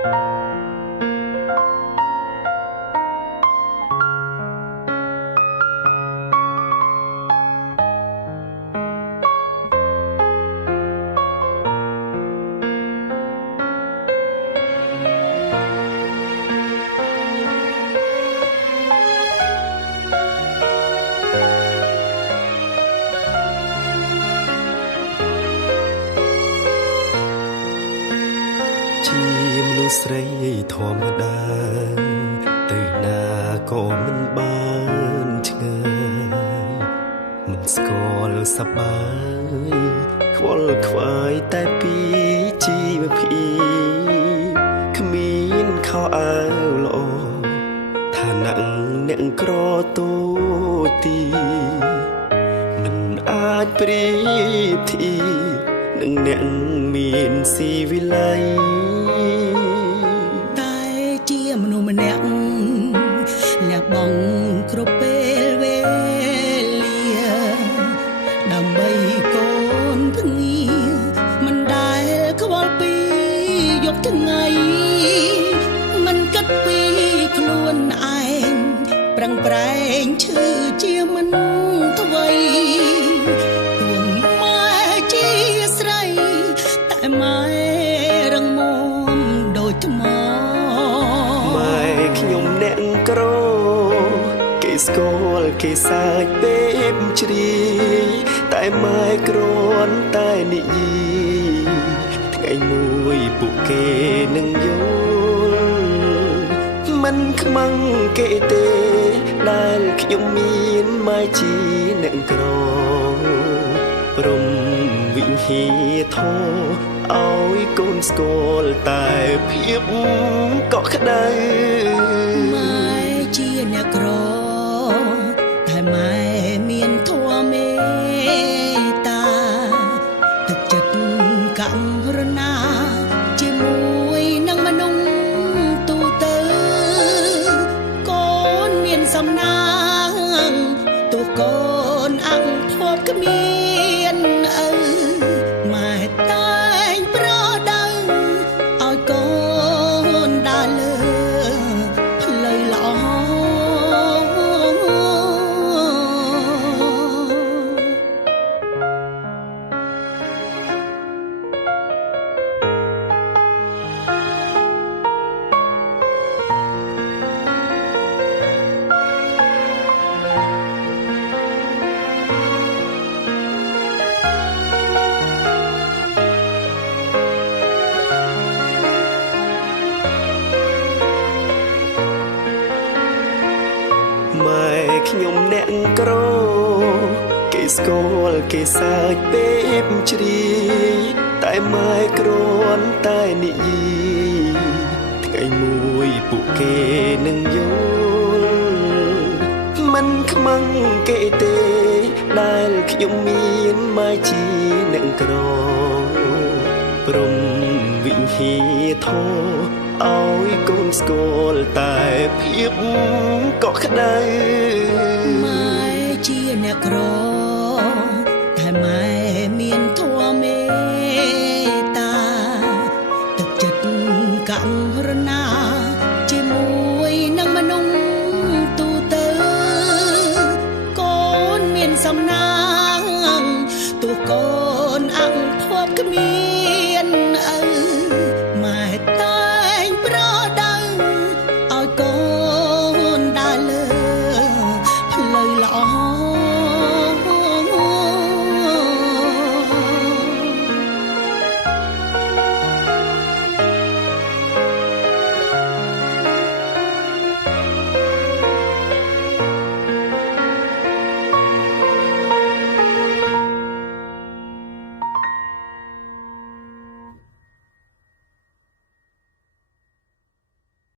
ជាមនុស្សស្រីធម្មតាទៅណាក៏មិនបានឆ្ងាយមិនស្គាល់សប្បាយខ្វល់ខ្វាយតែពីជីវភាពគ្មានខោអាវល្អឋានៈអ្នកក្រតូចទីមិនអាចប្រៀបធៀបនឹងអ្នកមានស៊ីវិល័យតែជាមនុស្សម្នាក់លះបង់គ្រប់ពេលវេលាដើម្បីកូនភ្ងាមិនដែលខ្វល់ពីយកថ្ងៃមិនគិតពីខ្លួនឯងប្រឹងប្រែងឈឺជាមិនថ្វីទួងម៉ែជាស្រីតែម៉ែរងមុំដូចថ្មម៉ែខ្ញុំអ្នកក្រគេស្គាល់គេសាចពេបជ្រាយតែម៉ែគ្រាន់តែនិយាយថ្ងៃមួយពួកគេនឹងយល់មិនខ្មាំងគេទេដែលខ្ញុំមានម៉ែជាអ្នកក្រព្រមវិហាធម៌ឲ្យកូនស្គាល់តែភាពកក់ក្ដៅម៉ែជាអ្នកក្រតែម៉ែមានធម៌មេត្តាទឹកចិត្តករុណាជាមួយនឹងមនុស្សទូទៅកូនមានសំណាងទោះកូនអង្ភពគ្មានឪម៉ែតែងប្រដៅឲ្យកូនដើរលើផ្លូវល្អម៉ែខ្ញុំអ្នកក្រគេស្គាល់គេសាចពេបជ្រាយតែម៉ែគ្រាន់តែនិយាយថ្ងៃមួយពួកគេនឹងយល់មិនខ្មាំងគេទេដែលខ្ញុំមានម៉ែជាអ្នកក្រព្រមវិហាធម៌ឲ្យកូនស្គាល់តែភាពកក់ក្ដៅម៉ែជាអ្នកក្រតែម៉ែ